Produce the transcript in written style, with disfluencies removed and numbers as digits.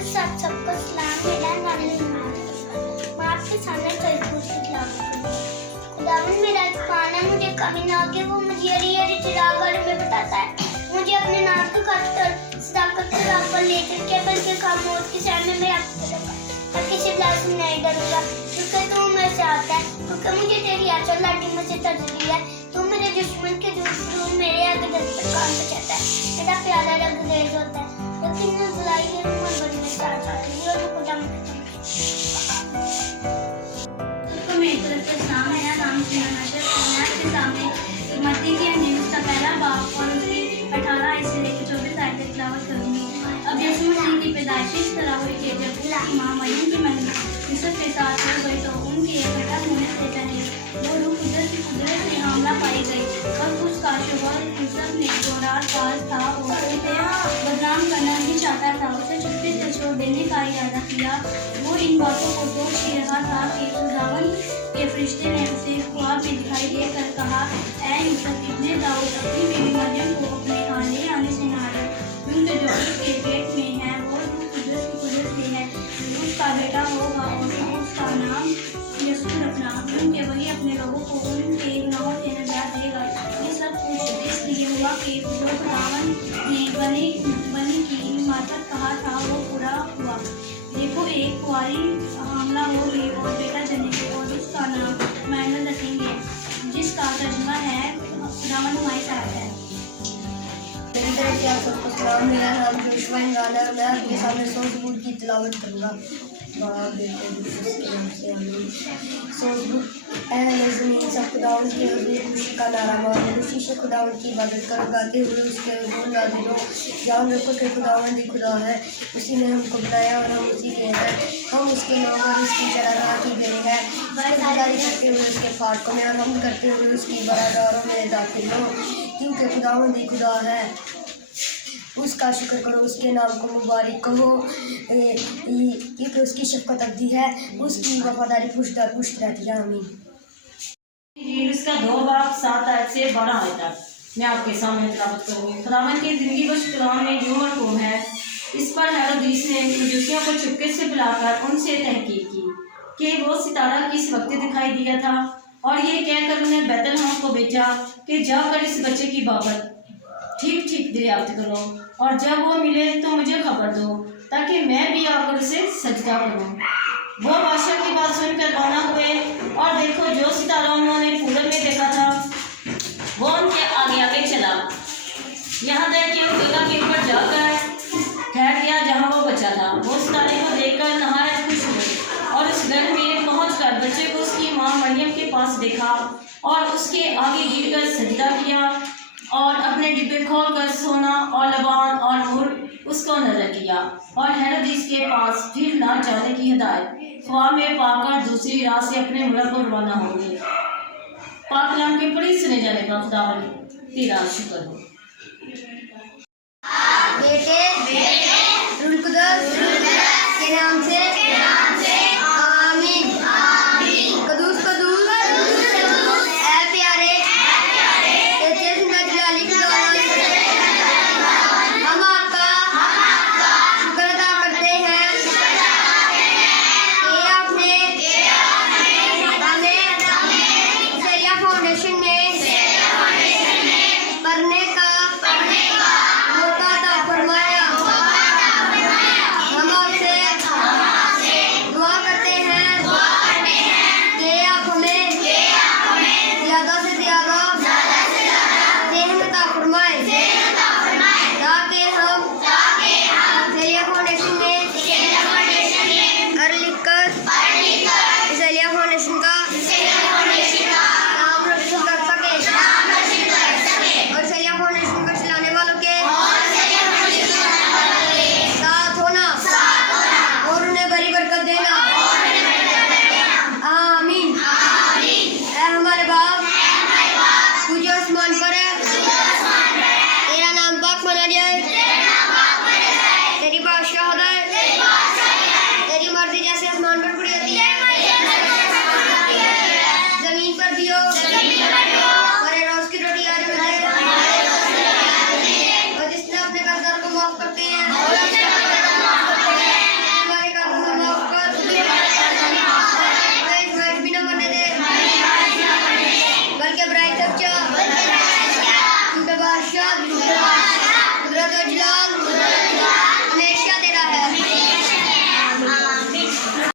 सबको सलाम। मेरा नाम ईमान है। मैं आपके सामने तरबूज की तिलावत करूंगी। खुदावन मेरा खाना मुझे कमी ना के वो मुझे हरी चिराग वाले में बताता है। मुझे अपने नाम की खातिर सदाकत के राह पर ले चल के बल्कि खामोश की शहर में मैं आपको रखा और किसी बला से नहीं डरूंगा क्योंकि तू मेरे साथ है। क्योंकि मुझे तेरी आंचल लाठी में से तजली है। तू मेरे दुश्मन के दूर मेरे आगे दस्तक काम बचाता है। तेरा प्यारा रंग रेज होता है लेकिन मैं बुलाई है मन बड़ी में साथ आती है और खुदा तो मेरी तरफ से सलाम। मेरा नाम सुनाना है। मैं आपके सामने मत्ती की अंजील का पहला बाब और उसकी 18 से लेकर 24 आयत तक तिलावत करूंगी। अब यीशु मसीह की पैदाइश इस तरह हुई कि जब उसकी मां मरियम की महिमा यूसुफ के साथ हो गई तो उनके इकट्ठा होने से पहले वो रूह कुदरत की कुदरत से हमला पाई गई और उसका शोहर यूसुफ ने जो राजपाल था वो उसे बदनाम करना नहीं चाहता था। उसे चुप्पी से छोड़ देने का इरादा किया। वो इन बातों को सोच ही रहा था कि खुदावन के फरिश्ते ने उसे ख्वाब में दिखाई देकर कहा, ऐ यूसुफ इब्ने दाऊद, अपनी बीवी मरियम को अपने यहाँ ले आने से ना डर, क्योंकि जो उसके पेट में है वो रूह कुदरत की कुदरत से है। उसका बेटा होगा और उसका नाम यीशु रखना, क्योंकि वही अपने लोगों को उनके गुनाहों से निजात देगा। ये सब कुछ इसलिए हुआ कि जो खुदावन ने बलि की मातहत कहा था वो पूरा हुआ। देखो, एक कुंवारी हमला होगी और बेटा जनेगी और उसका नाम इम्मानुएल रखेंगे, जिसका तर्जुमा है खुदावन हमारे साथ है। मेरी तरफ से आप सबको सलाम। मेरा नाम जोशुआ इमरान है। मैं आपके सामने सूरह हूद की तिलावत करूँगा। सब खुदावन के हुजूर खुशी का नारा मारो, खुशी से खुदावन की इबादत करो, गाते हुए उसके हुजूर नाज़िरो। जान रखो कि खुदावन ही खुदा है, उसी ने हमको बनाया और हम उसी के हैं। हम उसके लोग और उसकी शरारत की गई है। बरदारी करते हुए उसके फाटकों में और हम करते हुए उसकी बरादारों में दाखिल हो, क्योंकि खुदावन ही खुदा है। उसका शुक्र करो, उसके नाम को मुबारक कहो, क्योंकि उसकी शफ़क़त अब्दी है, उसकी वफादारी पुश्त दर पुश्त रहती है। आमीन। इसका 2 बाब 7 आयत से 12 आयत तक मैं आपके सामने तिलावत करूँगी। खुदावन की ज़िंदगी बख्श कलाम में जो मरकूम है, इस पर हेरोदेस ने मजूसियों को चुपके से बुलाकर उनसे तहकीक की कि वो सितारा किस वक्त दिखाई दिया था, और ये कहकर उन्हें बैतलहम को भेजा कि जाकर इस बच्चे की बाबत ठीक दरियाफ्त करो, और जब वो मिले तो मुझे खबर दो, ताकि मैं भी आकर उसे सजदा करूं। वो बादशाह की बात सुनकर रवाना हुए, और देखो, जो सितारा उन्होंने पूरब में देखा था वो उनके आगे आगे चला, यहाँ तक कि वो जगह के ऊपर जाकर ठहर गया जहाँ वो बच्चा था। वो सितारे को देखकर नहायत खुश हुए और उस घर में पहुँचकर बच्चे को उसकी माँ मरियम के पास देखा और उसके आगे गिरकर सजदा किया और अपने डिब्बे खोलकर सोना और लबान और मुर उसको नजर किया, और हेरोदेस के पास फिर ना जाने की हिदायत ख्वाब में पाकर दूसरी राह से अपने मुल्क को रवाना हो गए। पाक कलाम के पढ़े सुने जाने का खुदावन तेरा शुक्र हो। बेटे